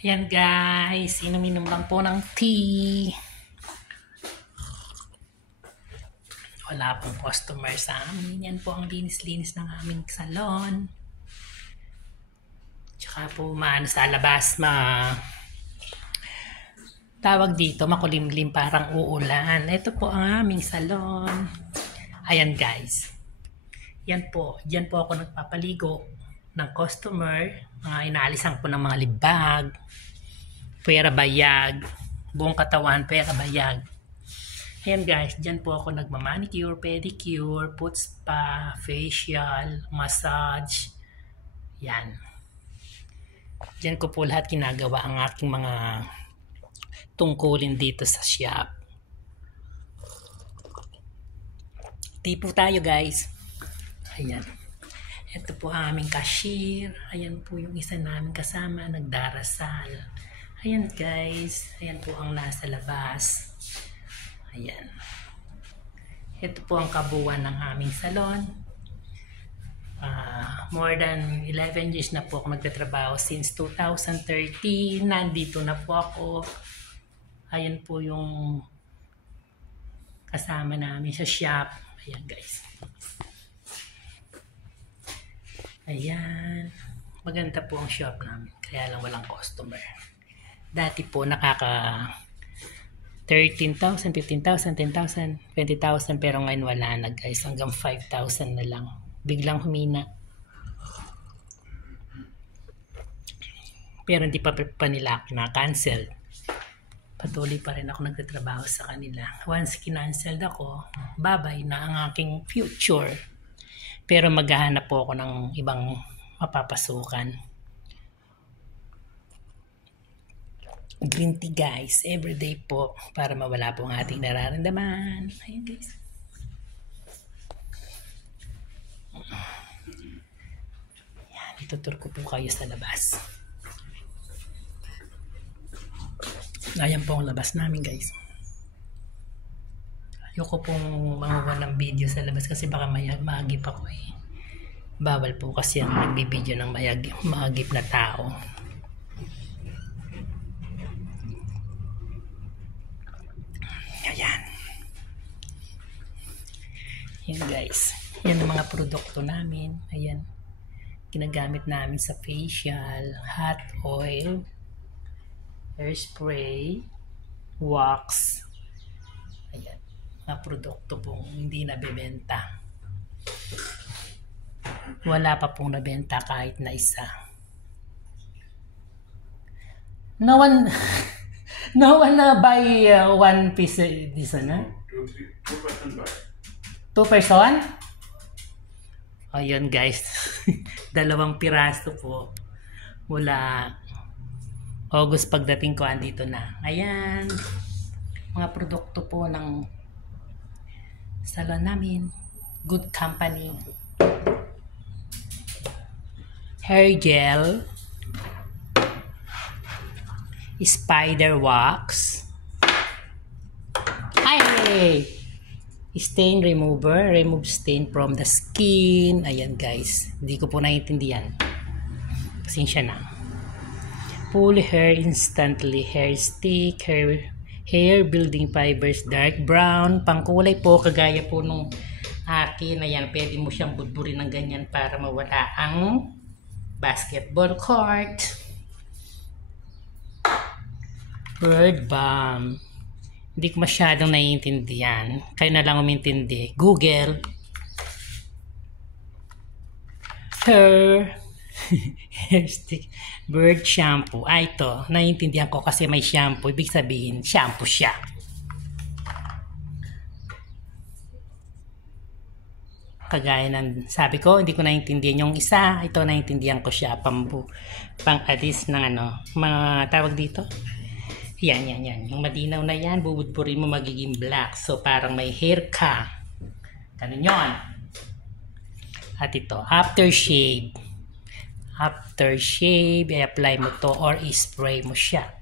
Ayan guys, inom-inom lang po ng tea. Wala pong customer sa amin. Yan po ang linis-linis ng aming salon. Tsaka po sa labas tawag dito, makulimlim parang uulan. Ito po ang aming salon. Ayan guys. Yan po, diyan po ako nagpapaligo ng customer. Inaalisan po ng mga libag, pera bayag, buong katawan, pera bayag. Ayan guys, dyan po ako nagmamanicure, pedicure, foot spa, facial, massage. Yan. Dyan ko po lahat ginagawa ang aking mga tungkulin dito sa shop. Tipo tayo guys. Ayan. Ito po ang aming cashier. Ayan po yung isa namin kasama, nagdarasal. Ayan guys. Ayan po ang nasa labas. Ayan. Ito po ang kabuuan ng aming salon. More than 11 years na po ako nagtatrabaho. Since 2013, nandito na po ako. Ayan po yung kasama namin sa shop. Ayan guys. Ayan. Maganda po ang shop namin. Kaya lang walang customer. Dati po nakaka 13,000, 15,000, 10,000, 20,000 pero ngayon wala na guys. Hanggang 5,000 na lang. Biglang humina. Pero hindi pa nila na-cancel. Patuloy pa rin ako nagtatrabaho sa kanila. Once kinancelled ako, bye-bye na ang aking future. Pero maghahanap po ako ng ibang mapapasukan. Green tea guys, everyday po para mawala po ang ating nararamdaman. Ayan guys. Ayan, itutur ko po kayo sa labas. Ayan po ang labas namin guys. Ayoko pong manguha ng video sa labas kasi baka maagip ako eh. Bawal po kasi ang nagbibideo ng maagip na tao. Ayan. Yan guys. Yan ang mga produkto namin. Ayan. Ginagamit namin sa facial, hot oil, hairspray, wax. Ayan. Mga produkto pong hindi nabebenta. Wala pa pong nabenta kahit na isa. No one buy one piece this one, 2% buy. 2 person? Ayan guys. 2 piraso po. Mula August pagdating ko andito na. Ayan. Mga produkto po ng salon namin. Good company. Hair gel. Spider wax. Ay! Stain remover. Remove stain from the skin. Ayan guys. Hindi ko po naiintindihan. Pasensya na. Pull hair instantly. Hair stick. Hair building fibers. Dark brown. Pangkulay po. Kagaya po nung akin. Ayan. Pwede mo siyang budburin ng ganyan para mawala ang basketball court. Bird balm. Hindi ko masyadong naiintindihan. Kayo na lang umintindi. Google. Hair stick. Bird shampoo. Ito. Naiintindihan ko kasi may shampoo. Ibig sabihin, shampoo siya. Kagaya ng sabi ko, hindi ko naiintindihan yung isa. Ito naiintindihan ko siya. Pang-adis ng mga tawag dito. Yan. Yung madinaw na yan, bubudburin mo magiging black. So, parang may hair ka. Ganun yun. At ito, aftershave. Aftershave, i-apply mo to or i-spray mo siya.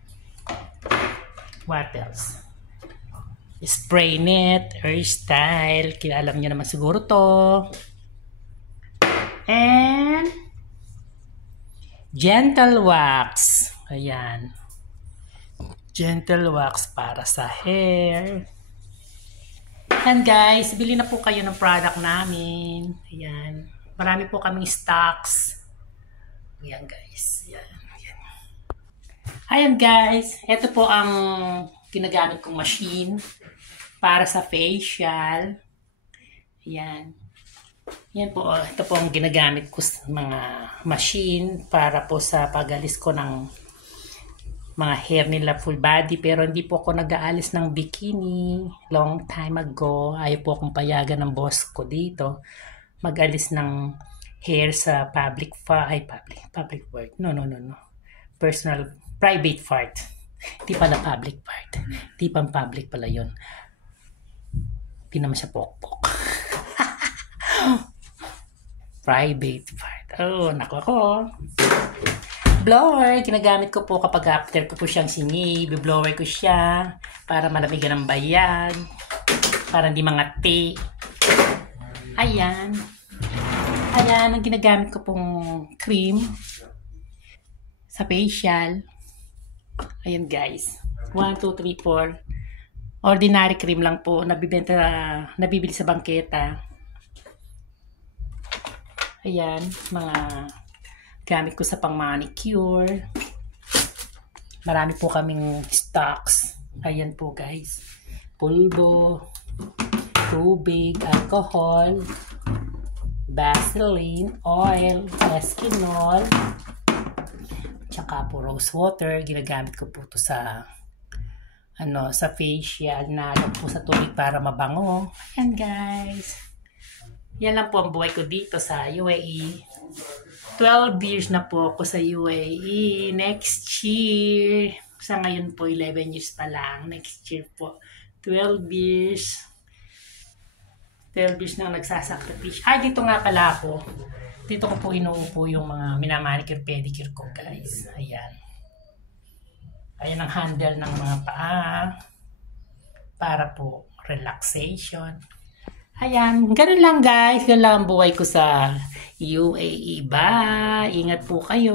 What else? Spray net, hairstyle. Alam nyo naman siguro to. And gentle wax. Ayan. Gentle wax para sa hair. Ayan guys, bili na po kayo ng product namin. Ayan. Marami po kaming stocks. Ayan guys. Ayan. Ayan. Ayan guys, ito po ang ginagamit kong machine para sa facial. Ayan. Yan po, ito po ang ginagamit ko sa mga machine para po sa pag-alis ko ng mga hair nila full body. Pero hindi po ako nag-aalis ng bikini long time ago. Ayaw po akong payagan ng boss ko dito mag-alis ng hair sa public part. No. Personal, private part. Di pala public part. Di pang public pala yun. Di naman siya pokpok. Private part. Oh, naku ako. Blower, ginagamit ko po kapag after ko po siyang singi. Blower ko siya para malamigan ng bayag. Para hindi mangati. Ayan. Ayan, ang ginagamit ko pong cream sa facial. Ayan guys. 1, 2, 3, 4. Ordinary cream lang po. Nabibili sa bangketa. Ayan, mga gamit ko sa pang-manicure. Marami po kaming stocks. Ayan po guys. Pulbo, tubig, alcohol, Vaseline, oil, Eskinol, tsaka po rose water. Ginagamit ko po to sa sa facial na po sa tubig para mabango. Ayan guys. Yan lang po ang buhay ko dito sa UAE. 12 years na po ako sa UAE. Next year, sa ngayon po 11 years pa lang. Next year po, 12 years. 12 years na nagsasakripisyo. Dito nga pala ako. Dito ko po inuupo yung mga minamanicure, pedicure ko guys. Ayan. Ayan ang handle ng mga paa. Para po relaxation. Ayan, ganun lang guys. Ganun lang ang buhay ko sa UAE. Bye! Ingat po kayo.